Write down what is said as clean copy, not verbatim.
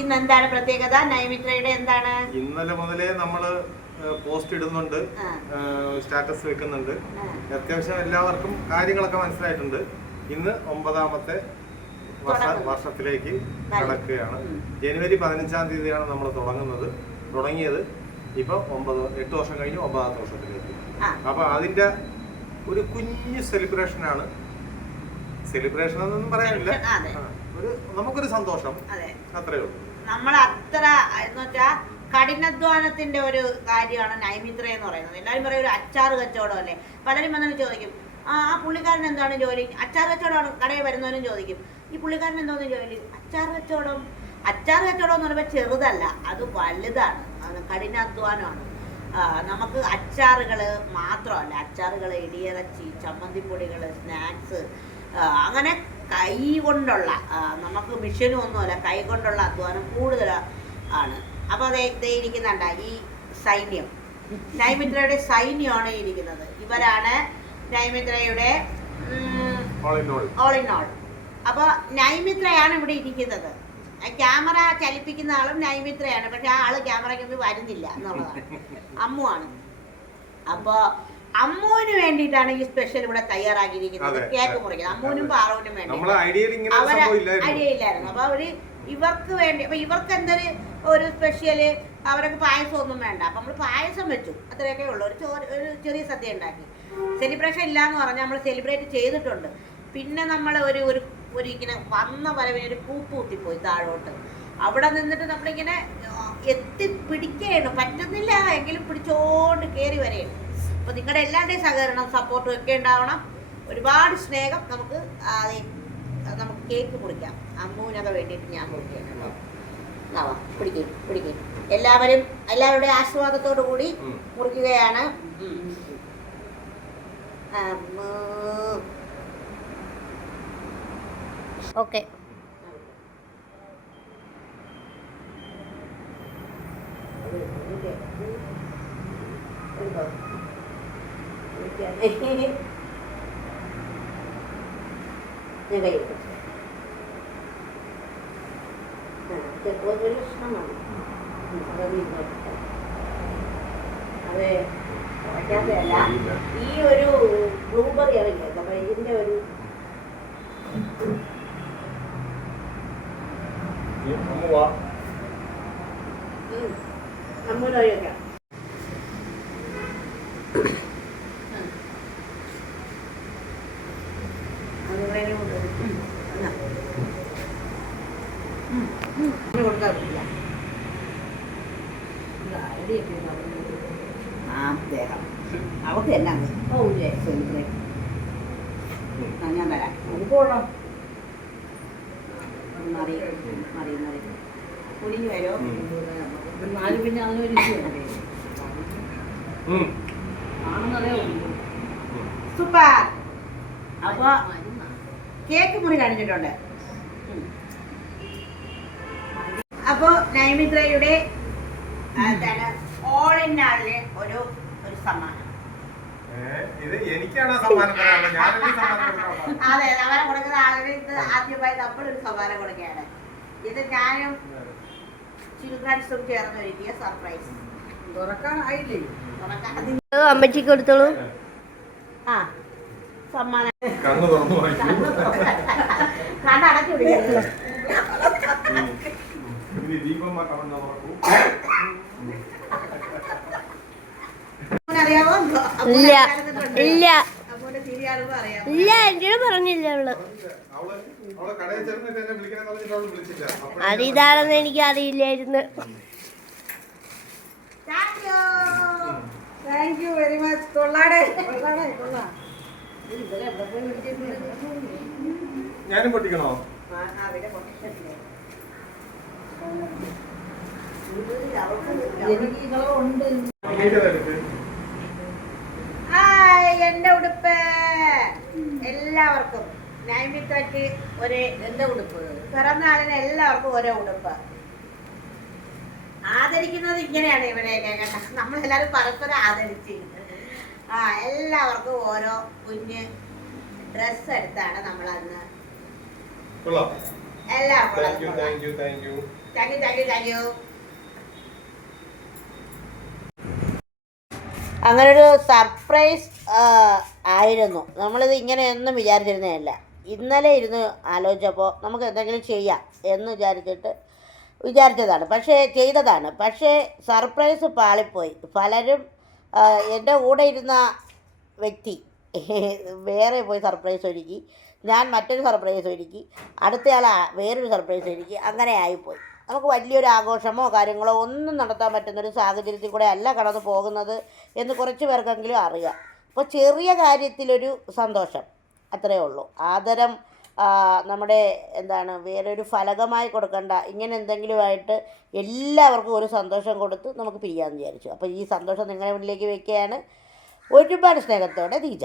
ഇന്ന് എന്താണ് പ്രത്യേകത? നൈമിത്രയുടെ എന്താണ്? ഇന്നലെ മുതലേ നമ്മള് പോസ്റ്റ് ഇടുന്നുണ്ട്, സ്റ്റാറ്റസ് വെക്കുന്നുണ്ട്. അത്യാവശ്യം എല്ലാവർക്കും കാര്യങ്ങളൊക്കെ മനസ്സിലായിട്ടുണ്ട്. ഇന്ന് 9ാമത്തെ വർഷത്തിലേക്ക് കടക്കുകയാണ്. ജനുവരി 15-ാം തീയതിയാണ് നമ്മൾ തുടങ്ങിയത്. ഇപ്പൊ 8 വർഷം കഴിഞ്ഞ് 9ാമത്തെ വർഷത്തിലേക്ക്. അപ്പൊ അതിന്റെ ഒരു കുഞ്ഞു സെലിബ്രേഷനാണ്. സെലിബ്രേഷൻ എന്നൊന്നും പറയാനില്ല, നമുക്കൊരു സന്തോഷം, അത്രേ ഉള്ളൂ. നമ്മൾ അത്ര കഠിനാധ്വാനത്തിന്റെ ഒരു കാര്യമാണ് നൈമിത്ര എന്ന് പറയുന്നത്. എല്ലാവരും പറയും ഒരു അച്ചാറ് കച്ചവടം അല്ലേ. പലരും വന്നിട്ട് ചോദിക്കും, ആ പുള്ളിക്കാരൻ എന്താണ് ജോലി? അച്ചാറ് കച്ചവടമാണ്. കടയിൽ വരുന്നവരും ചോദിക്കും, ഈ പുള്ളിക്കാരൻ എന്തോന്ന് ജോലി? അച്ചാറ് കച്ചവടം എന്ന് പറയുമ്പോൾ ചെറുതല്ല, അത് വലുതാണ്, അത് കഠിനാധ്വാനമാണ്. നമുക്ക് അച്ചാറുകൾ മാത്രമല്ല, അച്ചാറുകൾ, ഇടിയിറച്ചി, ചമ്മന്തിപ്പൊടികൾ, സ്നാക്സ്, അങ്ങനെ കൈ കൊണ്ടുള്ള, നമുക്ക് മിഷനും ഒന്നുമല്ല, കൈ കൊണ്ടുള്ള അധ്വാനം കൂടുതലാണ്. അപ്പോൾ അതേ ഇരിക്കുന്നുണ്ട ഈ സൈന്യം, നൈമിത്രയുടെ സൈന്യമാണ് ഇരിക്കുന്നത്. ഇവരാണ് നൈമിത്രയുടെ ഓൾ ഇൻ ഓൾ. അപ്പോൾ നൈമിത്രയാണ് ഇവിടെ ഇരിക്കുന്നത്. ക്യാമറ ചലിപ്പിക്കുന്ന ആളും നൈമിത്രയാണ്, പക്ഷെ ആ ആള് ക്യാമറയ്ക്ക് മുമ്പിൽ വരുന്നില്ല എന്നുള്ളതാണ്. അമ്മുവാണ്. അപ്പോൾ അമ്മുവിന് വേണ്ടിയിട്ടാണ് ഈ സ്പെഷ്യൽ ഇവിടെ തയ്യാറാക്കിയിരിക്കുന്നത്. കേക്ക് മുറിക്കുന്നത് അമ്മുവിനും പാറുവിനും വേണ്ടി. അവര് ഐഡിയ ഇല്ലായിരുന്നു. അപ്പൊ അവര് ഇവർക്ക് വേണ്ടി, അപ്പൊ ഇവർക്ക് എന്തൊരു ഒരു സ്പെഷ്യല്, അവർക്ക് പായസം ഒന്നും വേണ്ട. അപ്പൊ നമ്മൾ പായസം വെച്ചു, അത്രയൊക്കെ ഉള്ളു. ഒരു ചെറിയ സദ്യ ഉണ്ടാക്കി. സെലിബ്രേഷൻ ഇല്ലാന്ന് പറഞ്ഞാൽ നമ്മൾ സെലിബ്രേറ്റ് ചെയ്തിട്ടുണ്ട്. പിന്നെ നമ്മൾ ഒരു ഇങ്ങനെ വന്ന വരവിന് ഒരു കൂപ്പ് കുത്തിപ്പോയി താഴോട്ട്. അവിടെ നിന്നിട്ട് നമ്മളിങ്ങനെ പിടിക്കുകയാണ്, പറ്റുന്നില്ല എങ്കിലും പിടിച്ചോണ്ട് കയറി വരെയാണ്. അപ്പോൾ നിങ്ങളുടെ എല്ലാവരുടെയും സഹകരണം, സപ്പോർട്ടും ഒക്കെ ഉണ്ടാവണം. ഒരുപാട് സ്നേഹം. നമുക്ക് കേക്ക് മുറിക്കാം. അമ്മുവിനൊക്കെ വേണ്ടിയിട്ട് ഞാൻ മുറിക്കുകയാണ്. പിടിക്കും. എല്ലാവരുടെയും ആശീർവാദത്തോടു കൂടി മുറിക്കുകയാണ്. ഓക്കെ. ഈ ഒരു ബ്ലൂബെറി ഇറങ്ങിയത്, അപ്പൊ ഇതിന്റെ ഒരു അമ്മൂലൊക്കെ അവർക്ക് എന്നാ ഞാൻ വരാം. മറി കുനിഞ്ഞു വരോ? പിന്നെ അതിനൊരു സൂപ്പർ. അപ്പൊ കേക്ക് മുറി കഴിഞ്ഞിട്ടുണ്ട്. അപ്പൊ നൈമിത്രയുടെ ഓൾ ഇൻ ആളിലെ ഒരു സമ്മാനം. അതെ, സമ്മാനം കൊടുക്കുന്ന ആളിന് ഇത് ആദ്യമായി നമ്മളൊരു സമ്മാനം കൊടുക്കുകയാണ്. ഇത് ഞാനും ചിൽഡ്രൻസും ചേർന്ന് ഒരുക്കിയ സർപ്രൈസ്. അമ്മച്ചിക്ക് കൊടുത്തോളൂ. ആ സമ്മാനം കണ്ണടക്കി വിടുക. അറിയാമോ? ഇല്ല എന്നോട് പറഞ്ഞില്ല അവള്. അതിതാണെന്ന് എനിക്ക് അറിയില്ലായിരുന്നു. Thank you very much. കൊള്ളാടെ. ഞാനും പൊട്ടിക്കണോ? എന്റെ ഉടുപ്പ് എല്ലാവർക്കും, നൈമിത്രയ്ക്ക് എന്റെ ഉടുപ്പ്, പിറന്നാളിന് എല്ലാവർക്കും ഓരോ ഉടുപ്പ്. ആദരിക്കുന്നത് ഇങ്ങനെയാണ് ഇവരെയൊക്കെ കേട്ടോ. നമ്മളെല്ലാരും പരസ്പരം ആദരിച്ച് എല്ലാവർക്കും ഓരോ കുഞ്ഞ് ഡ്രസ് എടുത്താണ് നമ്മൾ അന്ന് എല്ലാവർക്കും. Thank you. അങ്ങനൊരു സർപ്രൈസ് ആയിരുന്നു. നമ്മളിത് ഇങ്ങനെയൊന്നും വിചാരിച്ചിരുന്നതല്ല. ഇന്നലെ ഇരുന്ന് ആലോചിച്ചപ്പോൾ നമുക്ക് എന്തെങ്കിലും ചെയ്യാം എന്ന് വിചാരിച്ചതാണ്, പക്ഷേ ചെയ്തതാണ്. പക്ഷേ സർപ്രൈസ് പാളിപ്പോയി. പലരും എൻ്റെ കൂടെ ഇരുന്ന വ്യക്തി വേറെ പോയി സർപ്രൈസ് ഒരുക്കി, ഞാൻ മറ്റൊരു സർപ്രൈസ് ഒരുക്കി, അടുത്തയാൾ വേറൊരു സർപ്രൈസ് ഒരുക്കി, അങ്ങനെ ആയിപ്പോയി. നമുക്ക് വലിയൊരു ആഘോഷമോ കാര്യങ്ങളോ ഒന്നും നടത്താൻ പറ്റുന്നൊരു സാഹചര്യത്തിൽ കൂടെ അല്ല കടന്നു പോകുന്നത് എന്ന് കുറച്ച് പേർക്കെങ്കിലും അറിയാം. അപ്പോൾ ചെറിയ കാര്യത്തിലൊരു സന്തോഷം, അത്രയേ ഉള്ളൂ. ആദരം നമ്മുടെ വേറൊരു ഫലകമായി കൊടുക്കണ്ട, ഇങ്ങനെ എന്തെങ്കിലുമായിട്ട് എല്ലാവർക്കും ഒരു സന്തോഷം കൊടുത്ത് നമുക്ക് പിരിയാമെന്ന് വിചാരിച്ചു. അപ്പോൾ ഈ സന്തോഷം നിങ്ങളുടെ മുന്നിലേക്ക് വയ്ക്കുകയാണ്. ഒരുപാട് സ്നേഹത്തോടെ ദീജ.